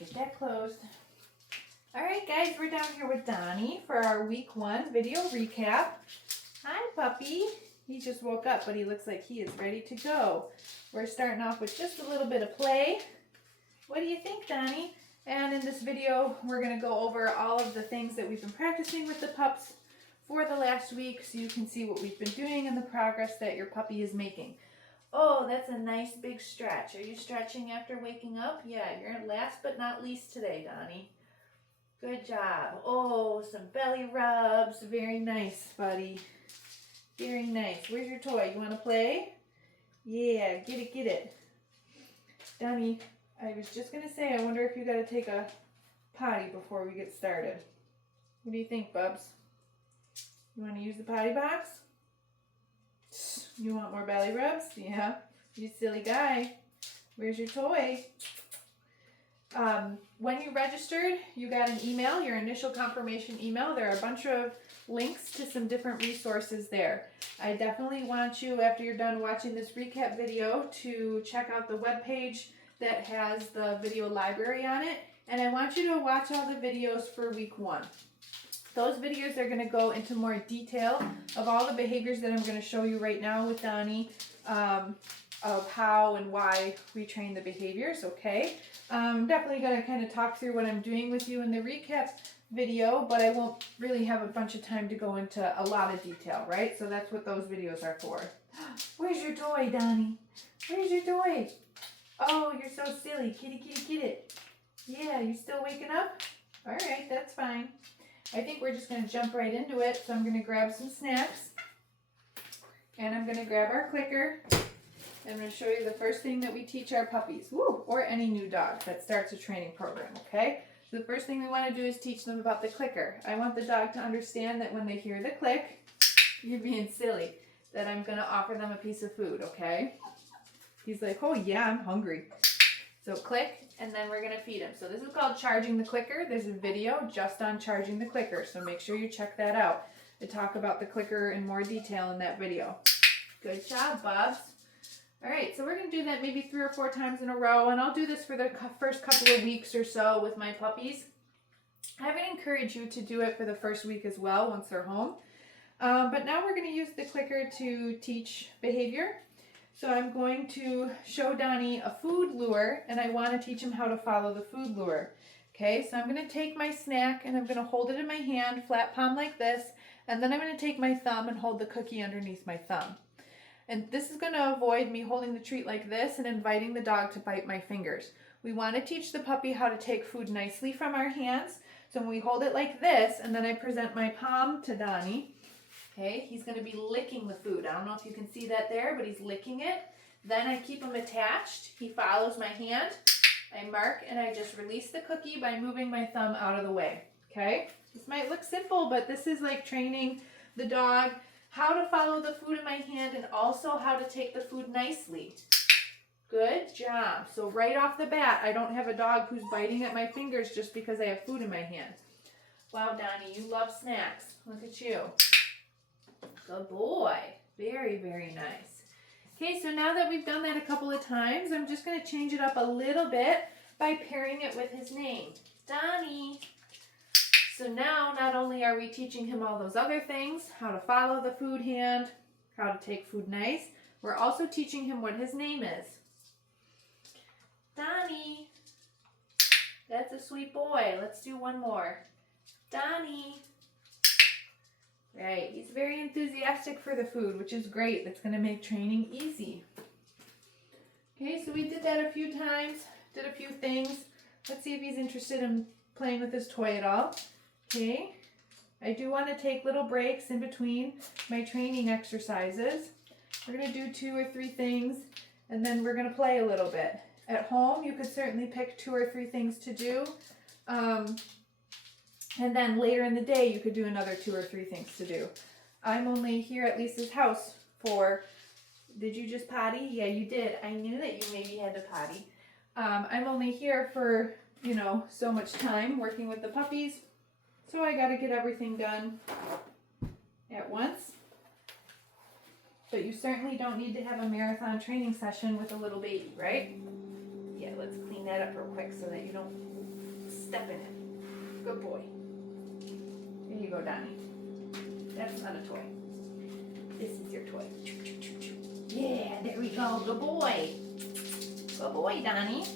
Get that closed. All right, guys, we're down here with Donnie for our week 1 video recap. Hi, puppy. He just woke up, but he looks like he is ready to go. We're starting off with just a little bit of play. What do you think, Donnie? And in this video, we're going to go over all of the things that we've been practicing with the pups for the last week so you can see what we've been doing and the progress that your puppy is making. Oh, that's a nice big stretch. Are you stretching after waking up? Yeah, you're last but not least today, Donnie. Good job. Oh, some belly rubs. Very nice, buddy. Very nice. Where's your toy? You want to play? Yeah, get it, get it. Donnie, I was just going to say, I wonder if you got to take a potty before we get started. What do you think, Bubs? You want to use the potty box? You want more belly rubs? Yeah. You silly guy. Where's your toy? When you registered, you got an email, your initial confirmation email. There are a bunch of links to some different resources there. I definitely want you, after you're done watching this recap video, to check out the webpage that has the video library on it. And I want you to watch all the videos for week 1. Those videos are going to go into more detail of all the behaviors that I'm going to show you right now with Donnie, of how and why we train the behaviors, okay? I'm definitely going to kind of talk through what I'm doing with you in the recap video, but I won't really have a bunch of time to go into a lot of detail, right? So that's what those videos are for. Where's your toy, Donnie? Where's your toy? Oh, you're so silly. Kitty, kitty, get it. Yeah, you still waking up? All right, that's fine. I think we're just going to jump right into it. So I'm going to grab some snacks. And I'm going to grab our clicker. I'm going to show you the first thing that we teach our puppies. Woo, or any new dog that starts a training program, okay? So the first thing we want to do is teach them about the clicker. I want the dog to understand that when they hear the click, you're being silly, that I'm going to offer them a piece of food, okay? He's like, oh yeah, I'm hungry. So click, and then we're going to feed him. So this is called charging the clicker. There's a video just on charging the clicker, so make sure you check that out. I talk about the clicker in more detail in that video. Good job, Bubs. All right, so we're going to do that maybe 3 or 4 times in a row, and I'll do this for the first couple of weeks or so with my puppies. I would encourage you to do it for the first week as well once they're home. But now we're going to use the clicker to teach behavior. So I'm going to show Donnie a food lure, and I want to teach him how to follow the food lure. Okay, so I'm going to take my snack, and I'm going to hold it in my hand, flat palm like this, and then I'm going to take my thumb and hold the cookie underneath my thumb. And this is going to avoid me holding the treat like this and inviting the dog to bite my fingers. We want to teach the puppy how to take food nicely from our hands. So when we hold it like this, and then I present my palm to Donnie, okay, he's going to be licking the food. I don't know if you can see that there, but he's licking it. Then I keep him attached. He follows my hand. I mark, and I just release the cookie by moving my thumb out of the way, okay? This might look simple, but this is like training the dog how to follow the food in my hand and also how to take the food nicely. Good job. So right off the bat, I don't have a dog who's biting at my fingers just because I have food in my hand. Wow, Donnie, you love snacks. Look at you. Good boy. Very, very nice. Okay, so now that we've done that a couple of times, I'm just going to change it up a little bit by pairing it with his name. Donnie. So now, not only are we teaching him all those other things, how to follow the food hand, how to take food nice, we're also teaching him what his name is. Donnie. That's a sweet boy. Let's do one more. Donnie. Right, he's very enthusiastic for the food, which is great. That's going to make training easy. Okay, so we did that a few times, did a few things. Let's see if he's interested in playing with his toy at all. Okay, I do want to take little breaks in between my training exercises. We're going to do 2 or 3 things, and then we're going to play a little bit. At home, you could certainly pick 2 or 3 things to do. And then later in the day, you could do another 2 or 3 things to do. I'm only here at Lisa's house for, did you just potty? Yeah, you did. I knew that you maybe had to potty. I'm only here for, so much time working with the puppies. So I got to get everything done at once. But you certainly don't need to have a marathon training session with a little baby, right? Yeah, let's clean that up real quick so that you don't step in it. Good boy. Here you go, Donnie. That's not a toy. This is your toy. Yeah, there we go. Good boy. Good boy, Donnie.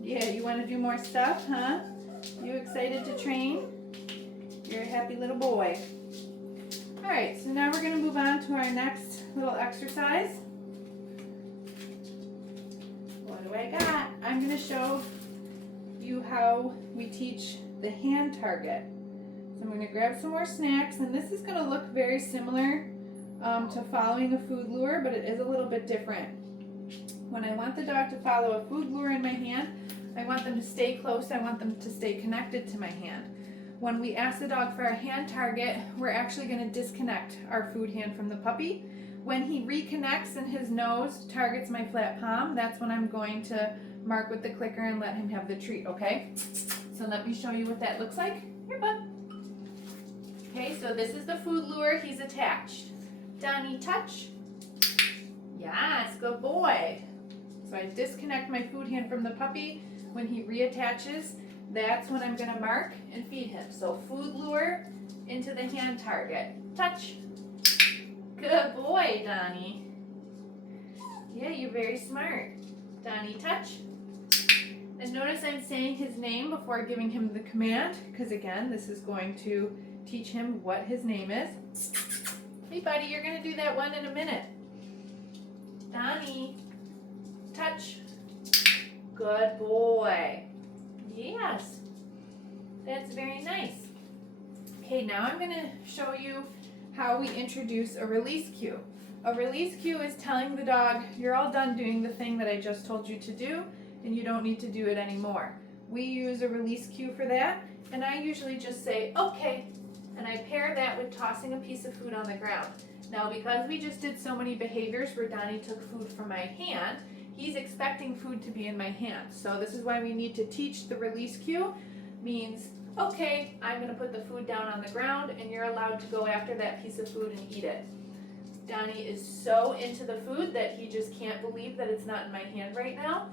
Yeah, you want to do more stuff, huh? You excited to train? You're a happy little boy. All right, so now we're going to move on to our next little exercise. What do I got? I'm going to show you how we teach the hand target. So I'm going to grab some more snacks, and this is going to look very similar to following a food lure, but it is a little bit different. When I want the dog to follow a food lure in my hand, I want them to stay close. I want them to stay connected to my hand. When we ask the dog for a hand target, we're actually going to disconnect our food hand from the puppy. When he reconnects and his nose targets my flat palm, that's when I'm going to mark with the clicker and let him have the treat, okay? So let me show you what that looks like. Here, bud. Okay, so this is the food lure. He's attached. Donnie, touch. Yes, good boy. So I disconnect my food hand from the puppy. When he reattaches, that's when I'm going to mark and feed him. So food lure into the hand target. Touch. Good boy, Donnie. Yeah, you're very smart. Donnie, touch. And notice I'm saying his name before giving him the command, because again, this is going to teach him what his name is. Hey, buddy, you're going to do that one in a minute. Donnie, touch. Good boy. Yes, that's very nice. Okay, now I'm going to show you how we introduce a release cue. A release cue is telling the dog, you're all done doing the thing that I just told you to do, and you don't need to do it anymore. We use a release cue for that, and I usually just say, okay, and I pair that with tossing a piece of food on the ground. Now, because we just did so many behaviors where Donnie took food from my hand, he's expecting food to be in my hand. So this is why we need to teach the release cue. Means, okay, I'm going to put the food down on the ground, and you're allowed to go after that piece of food and eat it. Donnie is so into the food that he just can't believe that it's not in my hand right now.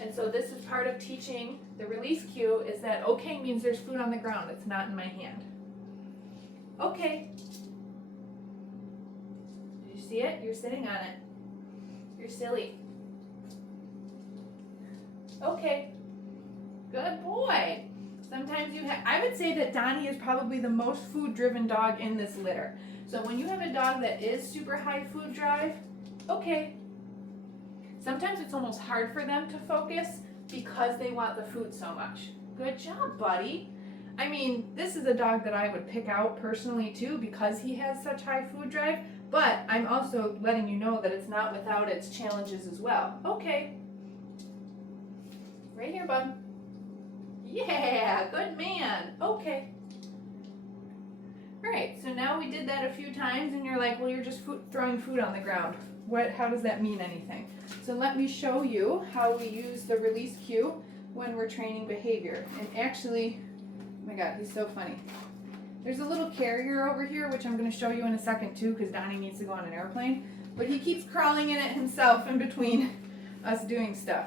And so this is part of teaching the release cue, is that okay means there's food on the ground, it's not in my hand. Okay. Did you see it? You're sitting on it. You're silly. Okay. Good boy. Sometimes I would say that Donnie is probably the most food-driven dog in this litter. So when you have a dog that is super high food drive, okay. Sometimes it's almost hard for them to focus because they want the food so much. Good job, buddy. I mean, this is a dog that I would pick out personally too because he has such high food drive, but I'm also letting you know that it's not without its challenges as well. Okay. Right here, bud. Yeah, good man. Okay. All right, so now we did that a few times and you're like, well, you're just throwing food on the ground. How does that mean anything? So let me show you how we use the release cue when we're training behavior. And actually, oh my God, he's so funny. There's a little carrier over here, which I'm going to show you in a second too, because Donnie needs to go on an airplane. But he keeps crawling in it himself in between us doing stuff.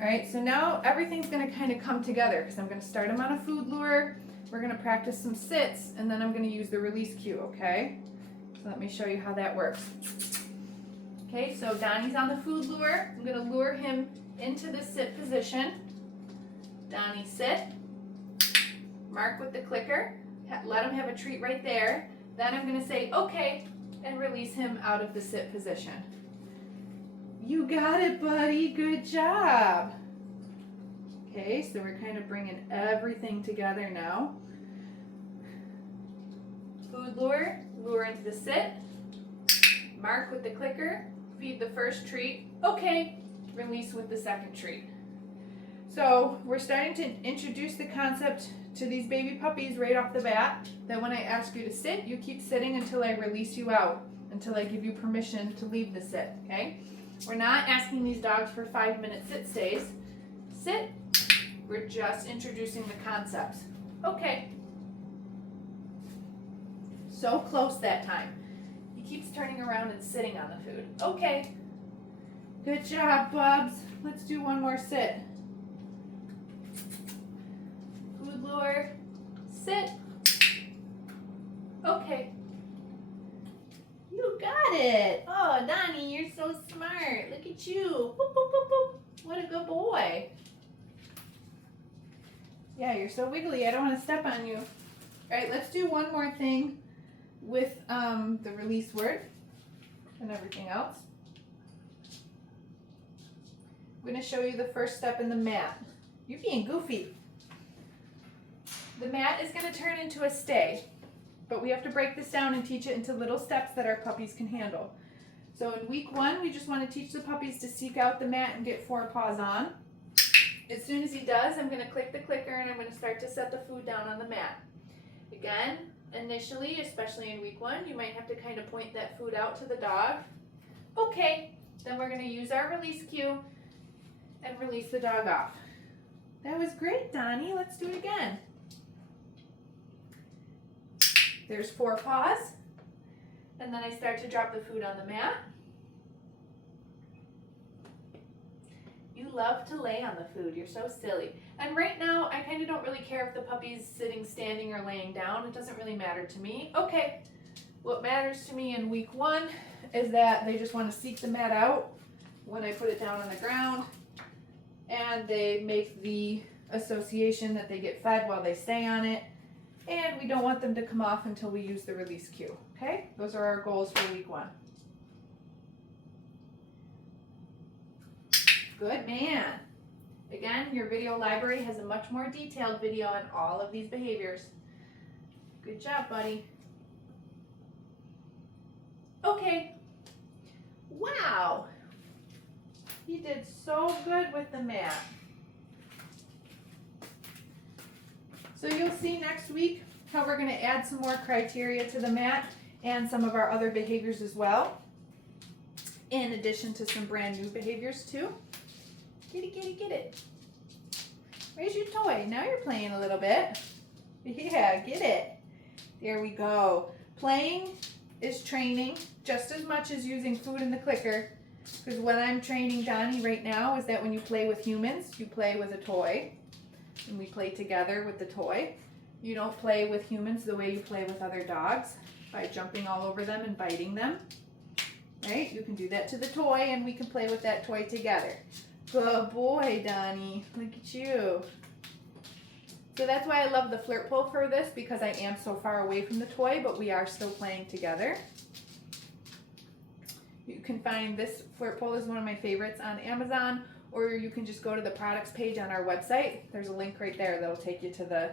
All right, so now everything's going to kind of come together because I'm going to start him on a food lure. We're going to practice some sits, and then I'm going to use the release cue, okay? So let me show you how that works. Okay, so Donnie's on the food lure. I'm going to lure him into the sit position. Donnie, sit. Mark with the clicker. Let him have a treat right there. Then I'm going to say, okay, and release him out of the sit position. You got it, buddy. Good job. Okay, so we're kind of bringing everything together now. Food lure, lure into the sit. Mark with the clicker. Feed the first treat. Okay, release with the second treat. So we're starting to introduce the concept to these baby puppies right off the bat, that when I ask you to sit, you keep sitting until I release you out, until I give you permission to leave the sit, okay? We're not asking these dogs for 5-minute sit stays. Sit. We're just introducing the concepts. Okay. So close that time. He keeps turning around and sitting on the food. Okay. Good job, Bubs. Let's do one more sit. floor. Sit. Okay. You got it. Oh, Donnie, you're so smart. Look at you. Boop, boop, boop, boop. What a good boy. Yeah, you're so wiggly. I don't want to step on you. All right, let's do one more thing with the release word and everything else. I'm going to show you the first step in the mat. You're being goofy. The mat is going to turn into a stay, but we have to break this down and teach it into little steps that our puppies can handle. So in week 1, we just want to teach the puppies to seek out the mat and get 4 paws on. As soon as he does, I'm going to click the clicker and I'm going to start to set the food down on the mat. Again, initially, especially in week 1, you might have to kind of point that food out to the dog. Okay, then we're going to use our release cue and release the dog off. That was great, Donnie. Let's do it again. There's 4 paws. And then I start to drop the food on the mat. You love to lay on the food. You're so silly. And right now, I kind of don't really care if the puppy's sitting, standing, or laying down. It doesn't really matter to me. Okay, what matters to me in week 1 is that they just want to seek the mat out when I put it down on the ground. And they make the association that they get fed while they stay on it. And we don't want them to come off until we use the release cue. Okay? Those are our goals for week 1. Good man. Again, your video library has a much more detailed video on all of these behaviors. Good job, buddy. Okay. Wow. He did so good with the mat. So you'll see next week how we're going to add some more criteria to the mat and some of our other behaviors as well, in addition to some brand new behaviors too. Get it, get it, get it. Where's your toy? Now you're playing a little bit. Yeah, get it. There we go. Playing is training just as much as using food in the clicker, because what I'm training Donnie right now is that when you play with humans, you play with a toy, and we play together with the toy. You don't play with humans the way you play with other dogs, by jumping all over them and biting them. Right? You can do that to the toy, and we can play with that toy together. Good boy, Donnie. Look at you. So that's why I love the flirt pull for this, because I am so far away from the toy, but we are still playing together. You can find this flirt pull is one of my favorites on Amazon, or you can just go to the products page on our website. There's a link right there that'll take you to the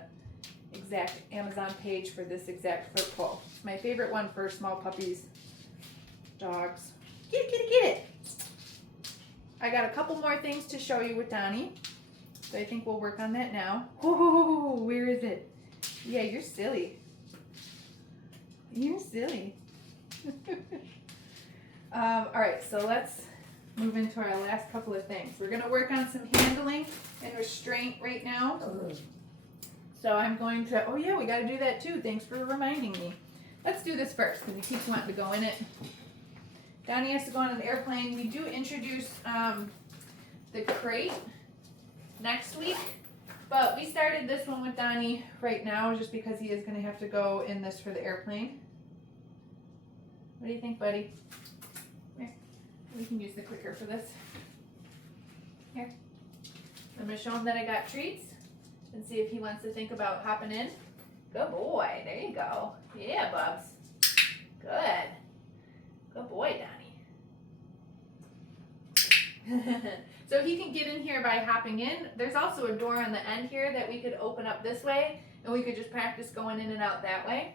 exact Amazon page for this exact flirt pull. It's my favorite one for small puppies, dogs. Get it, get it, get it. I got a couple more things to show you with Donnie, so I think we'll work on that now. Oh, where is it? Yeah, you're silly. You're silly. All right, so let's move into our last couple of things. We're going to work on some handling and restraint right now. So I'm going to, oh yeah, we got to do that too. Thanks for reminding me. Let's do this first, because he keeps wanting to go in it. Donnie has to go on an airplane. We do introduce the crate next week, but we started this one with Donnie right now just because he is going to have to go in this for the airplane. What do you think, buddy? Here, we can use the clicker for this. Here, I'm going to show him that I got treats and see if he wants to think about hopping in. Good boy. There you go. Yeah, Bubs. Good. Good boy, Donnie. So he can get in here by hopping in. There's also a door on the end here that we could open up this way, and we could just practice going in and out that way.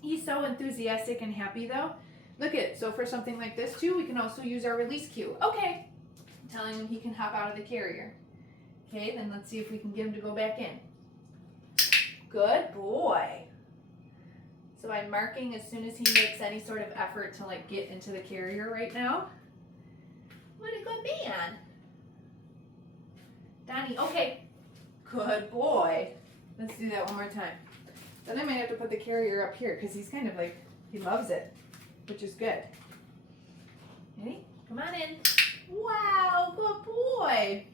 He's so enthusiastic and happy though. Look at, so for something like this too, we can also use our release cue. Okay, I'm telling him he can hop out of the carrier. Okay, then let's see if we can get him to go back in. Good boy. So I'm marking as soon as he makes any sort of effort to like get into the carrier right now. What a good man. Donnie, okay. Good boy. Let's do that one more time. Then I might have to put the carrier up here because he's kind of like, he loves it, which is good. Ready? Come on in. Wow, good boy.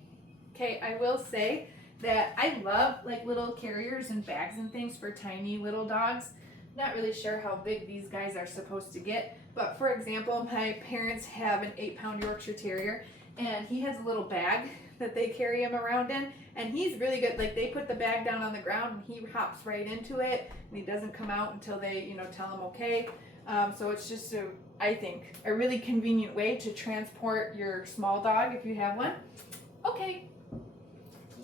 Okay, I will say that I love like little carriers and bags and things for tiny little dogs. Not really sure how big these guys are supposed to get, but for example, my parents have an 8-pound Yorkshire Terrier, and he has a little bag that they carry him around in, and he's really good. Like, they put the bag down on the ground and he hops right into it, and he doesn't come out until they, you know, tell him okay. So it's just I think a really convenient way to transport your small dog if you have one. Okay.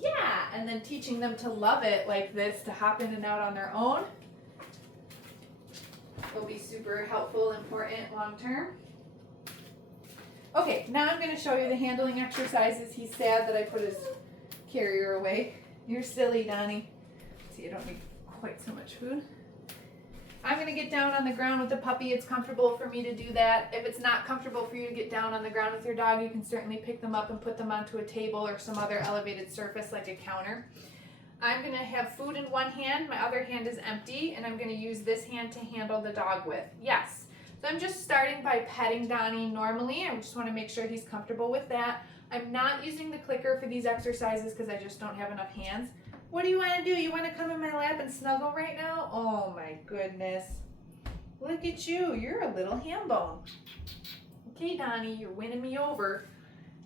Yeah, and then teaching them to love it like this, to hop in and out on their own, will be super helpful, important, long term. Okay, now I'm going to show you the handling exercises. He's sad that I put his carrier away. You're silly, Donnie. See, I don't need quite so much food. I'm going to get down on the ground with the puppy. It's comfortable for me to do that. If it's not comfortable for you to get down on the ground with your dog, you can certainly pick them up and put them onto a table or some other elevated surface like a counter. I'm going to have food in one hand, my other hand is empty, and I'm going to use this hand to handle the dog with. Yes. So I'm just starting by petting Donnie normally. I just want to make sure he's comfortable with that. I'm not using the clicker for these exercises because I just don't have enough hands. What do you want to do? You want to come in my lap and snuggle right now? Oh my goodness. Look at you. You're a little ham bone. Okay, Donnie, you're winning me over.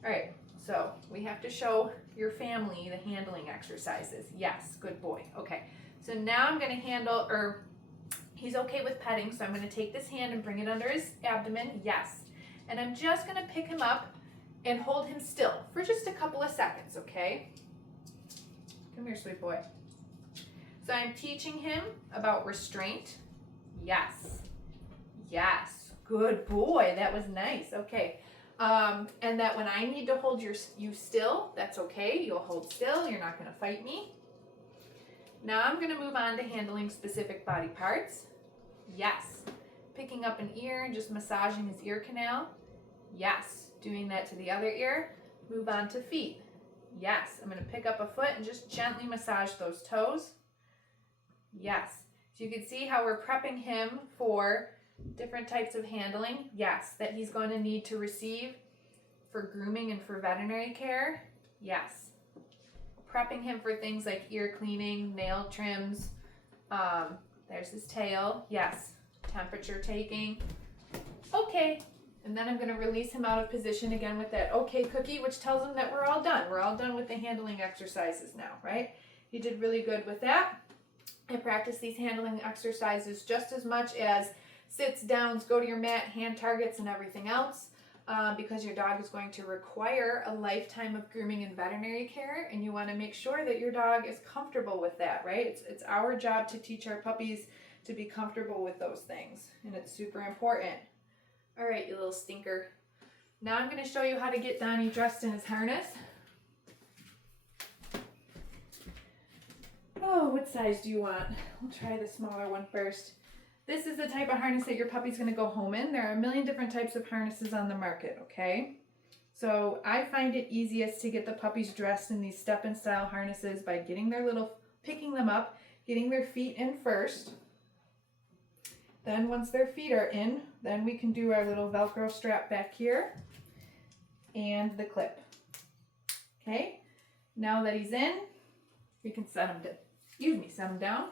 All right. So we have to show your family the handling exercises. Yes, good boy. Okay, so now I'm going to handle, or he's okay with petting, so I'm going to take this hand and bring it under his abdomen. Yes, and I'm just going to pick him up and hold him still for just a couple of seconds, okay? Come here, sweet boy. So I'm teaching him about restraint. Yes, yes, good boy. That was nice. Okay. And that when I need to hold you still, that's okay. You'll hold still. You're not going to fight me. Now I'm going to move on to handling specific body parts. Yes. Picking up an ear and just massaging his ear canal. Yes. Doing that to the other ear. Move on to feet. Yes. I'm going to pick up a foot and just gently massage those toes. Yes. So you can see how we're prepping him for different types of handling, yes, that he's going to need to receive for grooming and for veterinary care, yes. Prepping him for things like ear cleaning, nail trims, there's his tail, yes. Temperature taking, okay. And then I'm going to release him out of position again with that okay cookie, which tells him that we're all done. We're all done with the handling exercises now, right? He did really good with that. I practice these handling exercises just as much as sits, downs, go to your mat, hand targets, and everything else, because your dog is going to require a lifetime of grooming and veterinary care, and you want to make sure that your dog is comfortable with that, right? It's our job to teach our puppies to be comfortable with those things, and it's super important. All right, you little stinker. Now I'm going to show you how to get Donnie dressed in his harness. Oh, what size do you want? We'll try the smaller one first. This is the type of harness that your puppy's going to go home in. There are a million different types of harnesses on the market, okay? So I find it easiest to get the puppies dressed in these step-in style harnesses by picking them up, getting their feet in first. Then once their feet are in, then we can do our little Velcro strap back here and the clip. Okay? Now that he's in, we can set him down.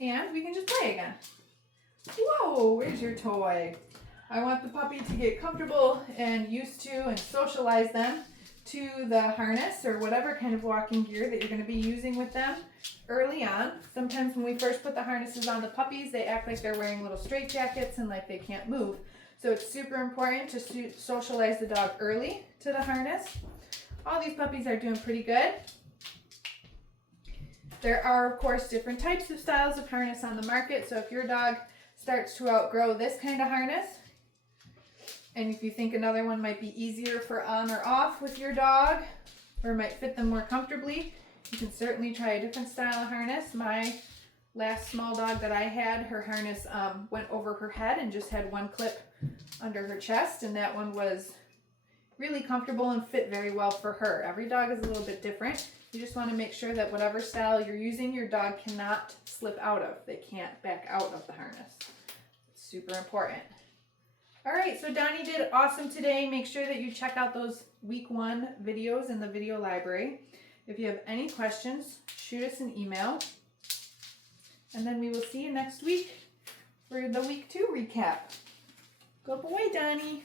And we can just play again. Whoa, where's your toy? I want the puppy to get comfortable and used to and socialize them to the harness or whatever kind of walking gear that you're going to be using with them early on. Sometimes when we first put the harnesses on the puppies, they act like they're wearing little straitjackets and like they can't move. So it's super important to socialize the dog early to the harness. All these puppies are doing pretty good. There are, of course, different types of styles of harness on the market. So if your dog starts to outgrow this kind of harness, and if you think another one might be easier for on or off with your dog, or might fit them more comfortably, you can certainly try a different style of harness. My last small dog that I had, her harness went over her head and just had one clip under her chest, and that one was really comfortable and fit very well for her. Every dog is a little bit different. You just want to make sure that whatever style you're using, your dog cannot slip out of. They can't back out of the harness. It's super important. All right, so Donnie did awesome today. Make sure that you check out those week 1 videos in the video library. If you have any questions, shoot us an email. And then we will see you next week for the week 2 recap. Good boy, Donnie.